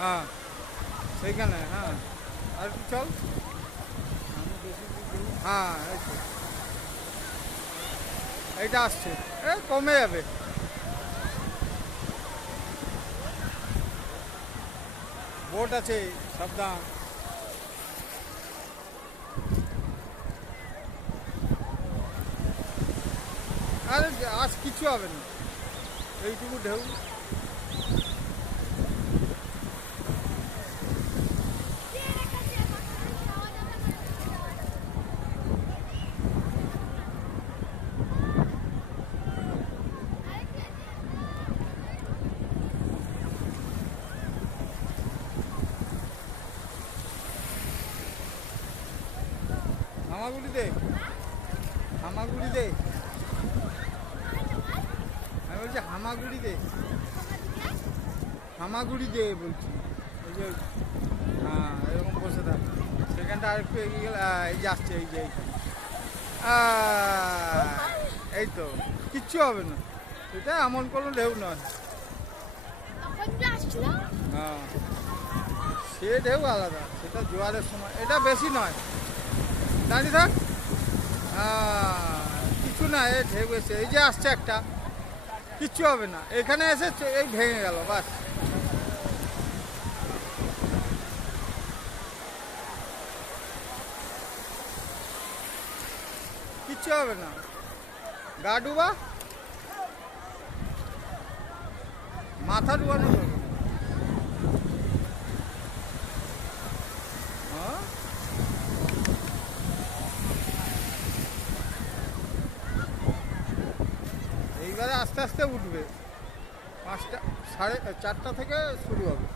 হ্যাঁ সেইখানে, হ্যাঁ আর কি চল, হ্যাঁ এই তো, এইটা আসছে, এ কমে যাবে। বোট আছে, সাবধান। আরে আজ কিছু হবে না, এইটুকু ঢেউ। হামাগুড়ি দে, হামাগুড়ি দে, আমি বলছি হামাগুড়ি দে, হামাগুড়ি দে বলছি। এই যে হ্যাঁ এরকম বসে থাক, সেখানটা আর একটু এগিয়ে গেলে এই যে আসছে, এই যে এইখানে, এই তো, কিচ্ছু হবে না, এটা এমন কোনো ঢেউ নয়। হ্যাঁ সে ঢেউ আলাদা, সেটা জোয়ারের সময়, এটা বেশি নয়। দাঁড়িয়ে থাক, কিছু না, এই ঢেউ এসে এই যে আসছে একটা, কিচ্ছু হবে না, এখানে এসে এই ভেঙে গেল বাস। কিচ্ছু হবে না, গা ডুবা, মাথা ডুবানো দরকার। হ্যাঁ এইবারে আস্তে আস্তে উঠবে, 5টা 4:30 থেকে শুরু হবে।